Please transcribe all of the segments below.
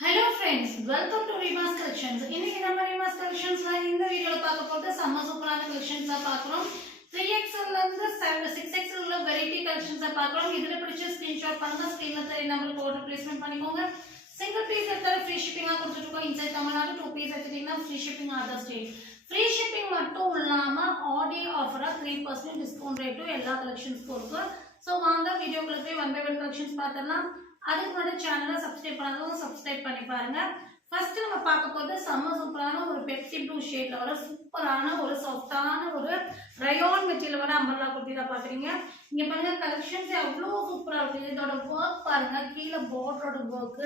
Hello friends, welcome to Rima's Collections. இன்னைக்கு நம்ம Rima's Collectionsல இந்த வீடியோல பார்க்க போறது செம்ம சூப்பரான collections பார்க்கறோம். 3XL ல இருந்து 6XL உள்ள variety collections பார்க்கறோம். இதுல பிடிச்ச screenshot பண்ணுங்க. ஸ்கிரீன்ல தெரிய நம்பருக்கு order placement பண்ணிக்கோங்க. Single piece எடுத்தால free shipping கொடுத்துட்டுக்கோம். inside Tamil Nadu 2 piece எடுத்தீங்கன்னா free shipping other state. Free shipping மட்டும் இல்லாம ஆடி ஆஃபரா 3% டிஸ்கவுண்ட் ரேட்டும் எல்லா கலெக்ஷன்ஸ்க்கும் இருக்கு. சோ வாங்க வீடியோக்குள்ள போய் ஒன் பை ஒன் கலெக்ஷன்ஸ் பார்த்தறலாம். அதுக்கு முன்னாடி சேனலை சப்ஸ்கிரைப் பண்ணாதவங்க சப்ஸ்கிரைப் பண்ணி பாருங்க. ஃபர்ஸ்ட் நம்ம பார்க்க போறது செம்ம சூப்பரான ஒரு பெப்சி ப்ளூ ஷேட்ல வர சூப்பரான ஒரு சாஃப்டான ஒரு ரயான் மெட்டீரியல் வர அம்பர்லா குர்த்தி தான் பாக்குறீங்க. இங்க பாருங்க கலெக்ஷன்ஸ் எவ்வளவு சூப்பரா இருக்கு. இதோட ஒர்க் பாருங்க, கீழே பார்டரோட ஒர்க்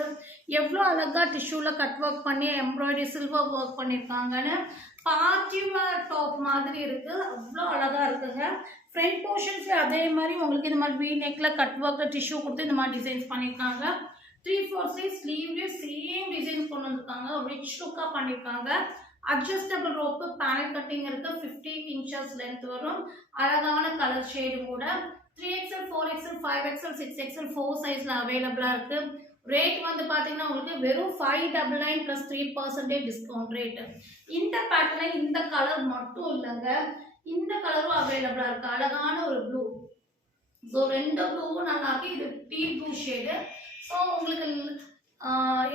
எவ்வளவு அழகா டிஷ்யூல கட் ஒர்க் பண்ணி எம்ப்ராய்டரி சில்வர் ஒர்க் பண்ணிருக்காங்கன்னு பார்ட்டி வேர் டாப் மாதிரி இருக்கு. அவ்வளோ அழகா இருக்குங்க. ஃப்ரண்ட் போர்ஷன்ஸ்ல அதே மாதிரி உங்களுக்கு இந்த மாதிரி வீ நெக்ல கட் ஒர்க்ல டிஷ்யூ கொடுத்து இந்த மாதிரி டிசைன்ஸ் பண்ணிருக்காங்க. 3/4 ஸ்லீவ்லயே சேம் டிசைன்ஸ் கொண்டு வந்திருக்காங்க. ரிச் லுக்கா பண்ணிருக்காங்க. அட்ஜஸ்டபிள் ரோப்பு பேனல் கட்டிங் இருக்கு. 50 inches லென்த் வரும். அழகான கலர் ஷேடு கூட 3XL 4XL 5XL 6XL 4 சைஸ்ல அவைலபிளா இருக்கு. ரேட் வந்து பாத்தீங்கன்னா உங்களுக்கு வெறும் 599 plus 3% டிஸ்கவுண்ட் ரேட். இந்த பேட்டர்ன்ல இந்த கலர் மட்டும் இல்லங்க, இந்த கலரும் அவைலபிளா இருக்கு. அழகான ஒரு ப்ளூ. சோ ரெண்டு ப்ளூவும் நல்லா இருக்கு. இது டீ ப்ளூ ஷேடு. சோ உங்களுக்கு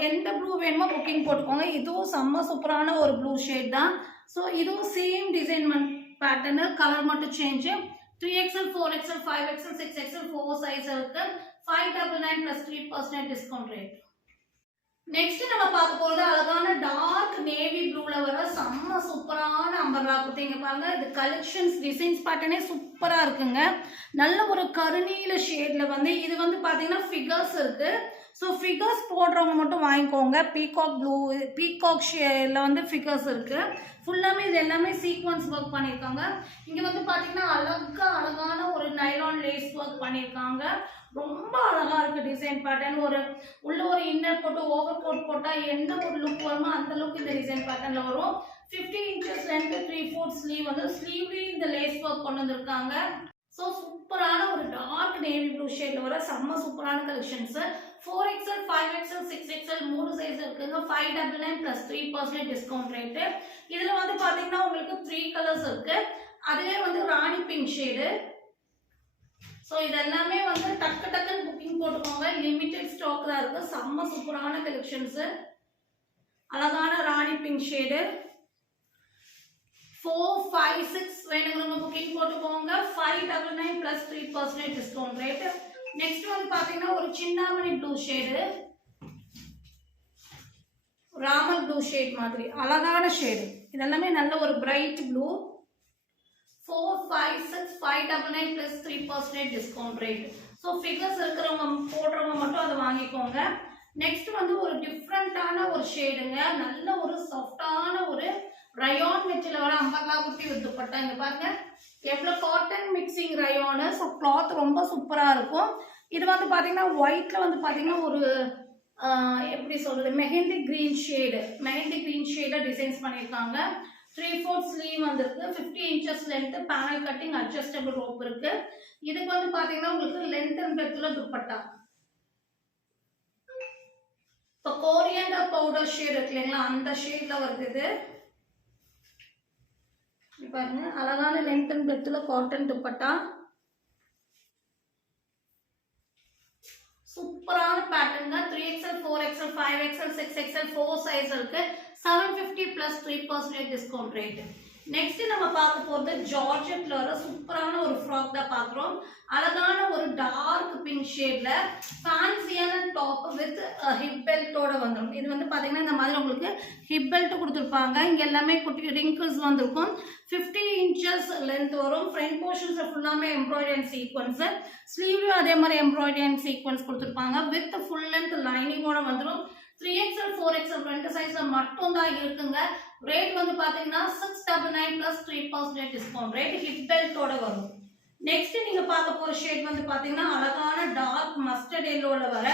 எந்த ப்ளூ வேணுமோ புக்கிங் போட்டுக்கோங்க. இதுவும் செம்ம சூப்பரான ஒரு ப்ளூ ஷேட் தான். சோ இதுவும் சேம் டிசைன் பேட்டர்ன், கலர் மட்டும் change. 3XL 4XL 5XL 6XL 4 size இருக்கு. 599 plus 3% டிஸ்கவுண்ட் ரேட். நெக்ஸ்ட் நம்ம பார்க்க போறது அழகான டார்க் நேவி ப்ளூல வர செம்ம சூப்பரான அம்பர்லா குர்த்தி. இங்க பாருங்க, இது கலெக்ஷன்ஸ் டிசைன்ஸ் பேட்டர்னே சூப்பரா இருக்குங்க. நல்ல ஒரு கருநீல ஷேட்ல வந்து இது வந்து பாத்தீங்கன்னா ஃபிகர்ஸ் இருக்கு. ஸோ ஃபிகர்ஸ் போடுறவங்க மட்டும் வாங்கிக்கோங்க. பீகாக் ப்ளூ பீகாக் ஷேட்ல வந்து ஃபிகர்ஸ் இருக்கு. ஃபுல்லாமே இது எல்லாமே சீக்வன்ஸ் ஒர்க் பண்ணியிருக்காங்க. இங்க வந்து பாத்தீங்கன்னா அழகான ஒரு நைலான் லேஸ் ஒர்க் பண்ணியிருக்காங்க. ரொம்ப அழகா இருக்கு டிசைன் பேட்டர்ன். ஒரு உள்ள ஒரு இன்னர் போட்டு ஓவர் கோட் போட்டா எந்த ஒரு லுக் வருமோ அந்த லுக் இந்த டிசைன் பேட்டர்ன்ல வரும். 50 inches லென்த் 3/4 ஸ்லீவ் வந்து ஸ்லீவ்லயும் இந்த லேஸ் ஒர்க் கொண்டு வந்திருக்காங்க. ஸோ சூப்பரான ஒரு டார்க் நேவி ப்ளூ ஷேட்ல வர செம்ம சூப்பரான collections. 4XL 5XL 6XL 3 size இருக்குங்க. 599 plus 3% டிஸ்கவுண்ட் ரேட். இதுல வந்து பாத்தீங்கன்னா உங்களுக்கு 3 கலர்ஸ் இருக்கு. அதுவே வந்து ராணி பிங்க் ஷேடு. ஸோ இதெல்லாமே வந்து டக்குன்னு புக்கிங் போட்டுக்கோங்க. லிமிடெட் ஸ்டாக் தான் இருக்கு. செம்ம சூப்பரான கலெக்ஷன்ஸ். அழகான ராணி பிங்க் ஷேடு. 4, 5, 6 வேணுங்கிறவங்க புக்கிங் போட்டுக்கோங்க. 599 plus 3% டிஸ்கவுண்ட் ரேட். நெக்ஸ்ட் வந்து பாத்தீங்கன்னா ஒரு சின்னாமணி blue shade, Ramar blue shade மாதிரி அழகான ஷேடு. இதெல்லாமே நல்ல ஒரு bright blue. 4, 5, 6 599 plus 3% discount rate. So figures இருக்கிறவங்க போடுறவங்க மட்டும் அதை வாங்கிக்கோங்க. நெக்ஸ்ட் வந்து ஒரு டிஃப்ரெண்டான ஒரு ஷேடுங்க. நல்ல ஒரு சாஃப்டான ஒரு ரயான் மெட்டீரியல் வர அம்பர்லா குர்த்தி வித் துப்பட்டா. இங்க பாருங்க எவ்வளவு cotton mixing rayon. So cloth ரொம்ப சூப்பரா இருக்கும். இது வந்து பாத்தீங்கன்னா ஒயிட்ல வந்து பாத்தீங்கன்னா ஒரு எப்படி சொல்றது, மெஹந்தி கிரீன் ஷேட டிசைன்ஸ் பண்ணியிருக்காங்க. 3/4 ஸ்லீவ் வந்திருக்கு. 50 inches length panel cutting adjustable rope இருக்கு. இதுக்கு வந்து பாத்தீங்கன்னா உங்களுக்கு லென்த் அண்ட் பிரெத்ல துப்பட்டா. இப்போ கோரியண்டர் பவுடர் ஷேட் இருக்கு இல்லைங்களா, அந்த ஷேட்ல வருது இது. பாருங்க அழகான லென்த் அண்ட் பிரெத்ல காட்டன் துப்பட்டா. சூப்பரான pattern. 3XL 4XL 5XL 6XL 4 size இருக்கு. 750 plus 3% டிஸ்கவுண்ட் ரேட். நெக்ஸ்ட் நம்ம பார்க்க போறது ஜார்ஜெட்ல வர சூப்பரான ஒரு ஃப்ராக் தான் பாக்குறோம். அழகான ஒரு டார்க் பிங்க் ஷேட்ல ஃபேன்சியான டாப் வித் ஹிப் பெல்ட்டோட வந்துடும். இது வந்து பாத்தீங்கன்னா இந்த மாதிரி உங்களுக்கு ஹிப் பெல்ட் கொடுத்துருப்பாங்க. இங்க எல்லாமே குட்டி ரிங்கிள்ஸ் வந்திருக்கும். 50 inches லென்த் வரும். ஃப்ரண்ட் போர்ஷன்ஸ் ஃபுல்லாமே எம்ப்ராய்டரி அண்ட் சீக்வன்ஸ். ஸ்லீவ்லயும் அதே மாதிரி எம்ப்ராய்டரி அண்ட் சீக்வன்ஸ் கொடுத்துருப்பாங்க. வித் ஃபுல் லென்த் லைனிங்கோட வந்துடும். 3XL 4XL ரெண்டு சைஸ்ல மட்டும் தான் இருக்குங்க. ரேட் வந்து பாத்தீங்கன்னா 699 plus 3% டிஸ்கவுண்ட் ரேட். ஹிப் பெல்ட்டோட வரும். நெக்ஸ்ட் நீங்க பார்க்க போற ஷேட் வந்து பாத்தீங்கன்னா அழகான டார்க் மஸ்டர்ட் எல்லோல வர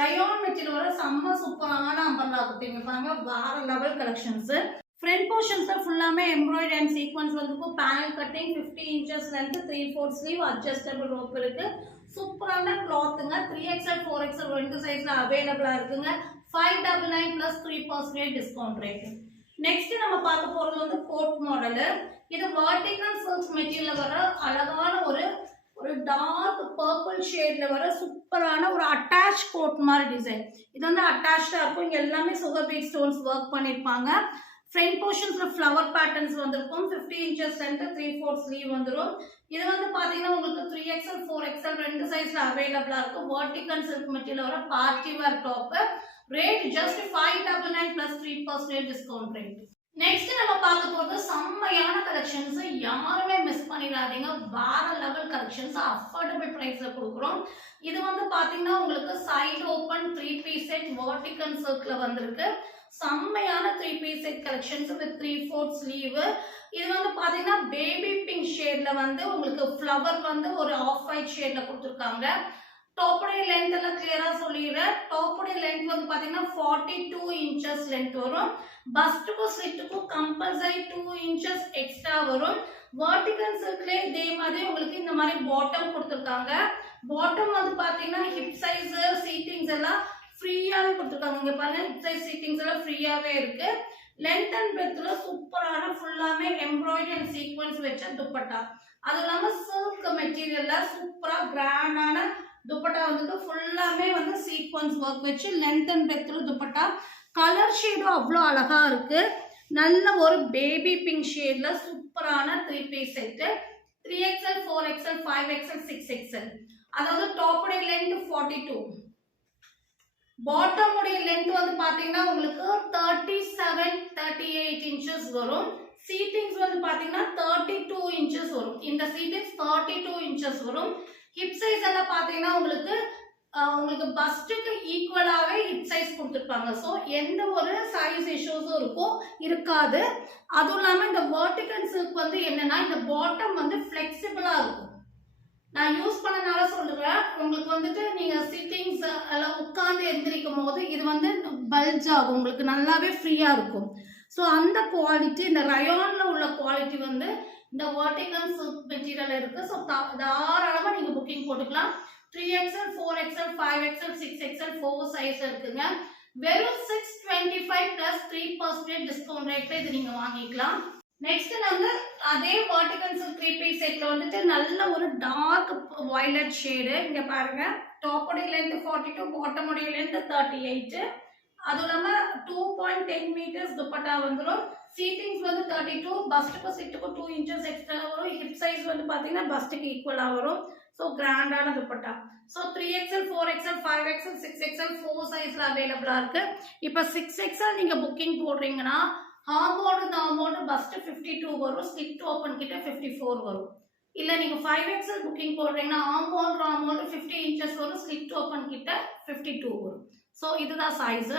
ரயான் மெட்டீரியல் வர செம்ம சூப்பரான அம்பர்லா குர்த்தி. பாருங்க வேற லெவல் கலெக்ஷன்ஸ். ஃப்ரண்ட் போர்ஷன்ஸ்ல ஃபுல்லாமே எம்ப்ராய்டரி அண்ட் சீக்வன்ஸ் வந்திருக்கும். Panel cutting 50 inches length 3/4 sleeve adjustable rope இருக்கு. சூப்பரான கிளாத்துங்க. 3XL 4XL ரெண்டு சைஸ்ல அவைலபிளா இருக்குங்க. 599 plus 3% discount rate. Next நம்ம பார்க்க போறது வந்து கோட் மாடல். இது vertical silk மெட்டீரியல்ல வர அழகான ஒரு டார்க் பர்பிள் ஷேட்ல வர சூப்பரான ஒரு அட்டாச் கோட் மாதிரி டிசைன். இது வந்து அட்டாச்டா இருக்கும். இங்க எல்லாமே சுகர் பீட் ஸ்டோன்ஸ் வர்க் பண்ணிருப்பாங்க. ஃப்ரண்ட் போர்ஷன்ஸ்ல ஃப்ளவர் பேட்டர்ன்ஸ் வந்திருக்கும். 50 inches லென்த் 3/4 ஸ்லீவ் வந்துரும். இது வந்து பாத்தீங்கன்னா உங்களுக்கு 3XL 4XL ரெண்டு சைஸ்ல அவைலபிளா இருக்கும். வெர்டிகல் சில்க் மெட்டீரியல் வர party wear top. Rate just 599 plus 3% discount rate. Next நம்ம பார்க்க போறது செம்மையான கலெக்ஷன்ஸ். யாருமே மிஸ் பண்ணிடாதீங்க. வேற லெவல் கலெக்ஷன்ஸ் அஃபோர்டபிள் பிரைஸ்ல கொடுக்குறோம். இது வந்து பாத்தீங்கன்னா உங்களுக்கு side open 3 piece set vertical சில்க்ல வந்திருக்கு. செம்மையான 3 piece set collections with 3/4 sleeve. இது வந்து பாத்தீங்கன்னா பேபி பிங்க் ஷேட்ல வந்து உங்களுக்கு ஃப்ளவர் வந்து ஒரு ஆஃப் ஒயிட் ஷேட்ல கொடுத்துருக்காங்க. டாப்புடைய லென்த் எல்லாம் கிளியரா சொல்லிடுறேன். டாப்புடைய லென்த் வந்து பாத்தீங்கன்னா 42 inches லென்த் வரும். பஸ்ட்டுக்கும் ஸ்லிட்டுக்கும் கம்பல்சரி 2 inches எக்ஸ்ட்ரா வரும். வெர்டிகல் சில்க்ல இதே மாதிரி உங்களுக்கு இந்த மாதிரி பாட்டம் கொடுத்துருக்காங்க. பாட்டம் வந்து பாத்தீங்கன்னா ஹிப் சைஸ் சீட்டிங்ஸ் எல்லாம் ஃப்ரீயாவே கொடுத்துருக்காங்க. இங்க பாருங்க ஹிப் சைஸ் சீட்டிங்ஸ் எல்லாம் ஃப்ரீயாவே இருக்கு. லென்த் அண்ட் பிரெத்ல சூப்பரான ஃபுல்லாமே எம்ப்ராய்டரி அண்ட் சீக்வென்ஸ் வச்ச துப்பட்டா. அது இல்லாம சில்க் மெட்டீரியல்ல சூப்பரா கிராண்டான துப்பட்டா வந்து ஃபுல்லாமே வந்து சீக்வென்ஸ் ஒர்க் வச்சு லென்த் அண்ட் பிரெத்ல துப்பட்டா. கலர் ஷேடும் அவ்வளோ அழகா இருக்கு. நல்ல ஒரு பேபி பிங்க் ஷேட்ல சூப்பரான 3 piece set. 3XL 4XL 5XL 6XL. அதாவது டாப்புடைய லென்த் 42. பாட்டம் உடைய லென்த் வந்து பாத்தீங்கன்னா உங்களுக்கு 37-38 inches வரும். சீட்டிங்ஸ் வந்து பாத்தீங்கன்னா 32 inches வரும். இந்த சீட்டிங்ஸ் 32 inches வரும். ஹிப் சைஸ் எல்லாம் பாத்தீங்கன்னா உங்களுக்கு பஸ்டுக்கு ஈக்குவலாவே ஹிப் சைஸ் கொடுத்துருப்பாங்க. ஸோ எந்த ஒரு சைஸ் இஷ்யூஸும் இருக்காது. அதுவும் இல்லாம இந்த வெர்டிகல் சில்க் வந்து என்னன்னா இந்த பாட்டம் வந்து ஃபிளெக்சிபிளா இருக்கும். நான் யூஸ் பண்ணனால சொல்றேன். உங்களுக்கு வந்துட்டு நீங்க சிட்டிங்ஸ் எல்லாம் உட்கார்ந்து எந்திரிக்கும் போது இது வந்து பல்ஜ் ஆகும். உங்களுக்கு நல்லாவே ஃப்ரீயா இருக்கும். ஸோ அந்த குவாலிட்டி இந்த ரயான்ல உள்ள குவாலிட்டி வந்து இந்த வெர்டிகல் சில்க் மெட்டீரியல் இருக்கு. ஸோ தாராளமா நீங்க புக்கிங் போட்டுக்கலாம். 3XL 4XL 5XL 6XL 4 size இருக்குங்க. வெறும் 625 plus 3% டிஸ்கவுண்ட் ரேட்ல இது நீங்க வாங்கிக்கலாம். நெக்ஸ்ட் வந்து அதே வெர்டிகல் சில்க் 3 பீஸ் செட்ல வந்துட்டு நல்ல ஒரு டார்க் வயலட் ஷேடு. இங்க பாருங்க டாப்போட லென்த் 42, பாட்டமோட லென்த் 38. அது இல்லாம 2.10 meters துப்பட்டா வந்துரும். சீட்டிங்ஸ் வந்து 32, பஸ்ட்டுக்கு சீட்டுக்கு 2 inches எக்ஸ்ட்ரா வரும். ஹிப் சைஸ் வந்து பாத்தீங்கன்னா பஸ்ட்டுக்கு ஈக்குவலா வரும். ஸோ கிராண்டான dupatta. So 3XL 4XL 5XL 6XL 4 சைஸ்ல அவைலபிளா இருக்கு. இப்போ 6XL நீங்க புக்கிங் போடுறீங்கன்னா அமௌண்ட் பஸ்ட் 52 வரும். ஸ்லிட் ஓப்பன் கிட்ட 54 வரும். இல்ல நீங்க 5XL புக்கிங் போடுறீங்கன்னா அமௌண்ட் 50 inches வரும். ஸ்லிட் ஓப்பன் கிட்ட 52 வரும். ஸோ இதுதான் size.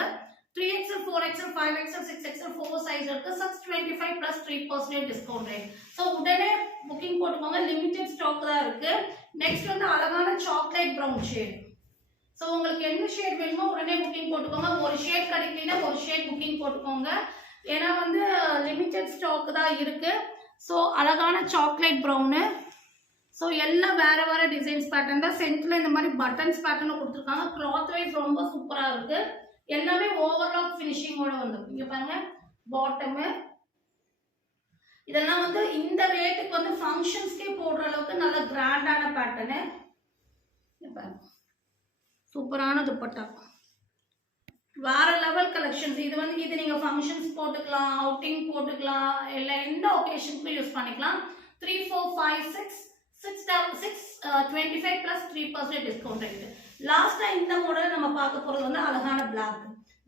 3XL 4XL 5XL 6XL 4 size இருக்கு. 625 plus 3% டிஸ்கவுண்ட் ரேட். ஸோ உடனே புக்கிங் போட்டுக்கோங்க. லிமிடெட் ஸ்டாக் தான் இருக்கு. நெக்ஸ்ட் வந்து அழகான சாக்லேட் ப்ரௌன் ஷேட். ஸோ உங்களுக்கு என்ன ஷேட் வேணுமோ உடனே புக்கிங் போட்டுக்கோங்க. ஒரு ஷேட் கிடைக்கலன்னா ஒரு ஷேட் புக்கிங் போட்டுக்கோங்க. ஏன்னா வந்து லிமிடெட் ஸ்டாக் தான் இருக்கு. ஸோ அழகான சாக்லேட் ப்ரௌனு. ஸோ எல்லாம் வேற வேற டிசைன்ஸ் பேட்டர்ன் தான். சென்டர்ல இந்த மாதிரி பட்டன்ஸ் பேட்டர்னும் கொடுத்துருக்காங்க. கிளாத் வைஸ் ரொம்ப சூப்பரா இருக்கு. எல்லாமே ஓவர்லாக் ஃபினிஷிங்கோட வந்துடும். இங்க பாருங்க பாட்டமு. இதெல்லாம் வந்து இந்த ரேட்டுக்கு வந்து ஃபங்க்ஷன்ஸ்க்கே போடுற அளவுக்கு நல்ல கிராண்டான பேட்டர்னு. சூப்பரான துப்பட்டா. வேற லெவல் கலெக்ஷன்ஸ். இது நீங்க ஃபங்க்ஷன்ஸ் போட்டுக்கலாம், அவுட்டிங் போட்டுக்கலாம், இல்லை எந்த ஒகேஷனுக்கும் யூஸ் பண்ணிக்கலாம். 3 4 5 6 625 plus 3% டிஸ்கவுண்ட் ரேட். லாஸ்டா இந்த மாடல் நம்ம பார்க்க போறது வந்து அழகான பிளாக்.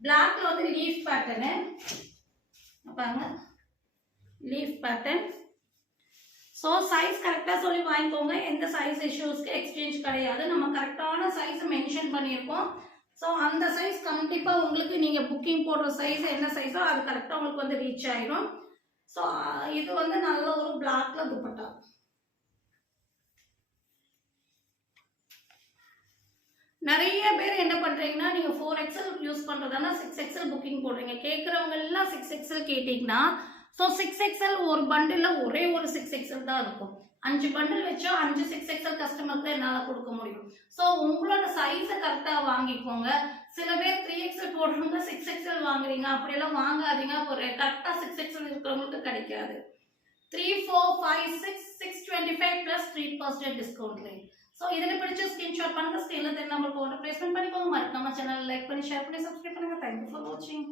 பிளாக்ல வந்து லீஃப் பேட்டர்னு பாருங்க. Leaf pattern. ஸோ சைஸ் கரெக்டாக சொல்லி வாங்கிக்கோங்க. எந்த சைஸ் இஷ்யூஸ்க்கு எக்ஸ்சேஞ்ச் கிடையாது. நம்ம கரெக்டான சைஸ் மென்ஷன் பண்ணியிருக்கோம். ஸோ அந்த சைஸ் கண்டிப்பாக உங்களுக்கு நீங்கள் புக்கிங் போடுற சைஸ் என்ன சைஸோ அது கரெக்டாக உங்களுக்கு வந்து ரீச் ஆயிடும். ஸோ இது வந்து நல்ல ஒரு பிளாக்ல துப்பட்டா. நிறைய பேர் என்ன பண்றீங்கன்னா நீங்க 4XL யூஸ் பண்றதுனா 6XL புக்கிங் போடுறீங்க. கேட்கறவங்க எல்லாம் 6XL கேட்டீங்கன்னா ஸோ 6XL ஒரு பண்டில் ஒரே ஒரு 6XL தான் இருக்கும். 5 பண்டில் வச்சா 5 6XL கஸ்டமருக்கு என்னால் கொடுக்க முடியும். ஸோ உங்களோட சைஸை கரெக்டாக வாங்கிக்கோங்க. சில பேர் 3XL போடுறவங்க 6XL வாங்குறீங்க, அப்படியெல்லாம் வாங்காதீங்க. ஒரு கரெக்டா 6XL இருக்கிறவங்களுக்கு கிடைக்காது. 3, 4, 5, 6, 625 plus 3% டிஸ்கவுண்ட் ரேட். ஸோ இதில் பிடிச்ச ஸ்கிரீன்ஷாட் பண்ணுங்க, ஸ்கிரீனில் தென் நம்பருக்கு ஆர்டர் பிளேஸ்மெண்ட் பண்ணிக்கோங்க. மறக்காம சேனல் லைக் பண்ணி ஷேர் பண்ணி சப்ஸ்கிரைப் பண்ணுங்க. தேங்க்யூ ஃபார் வாட்சிங்.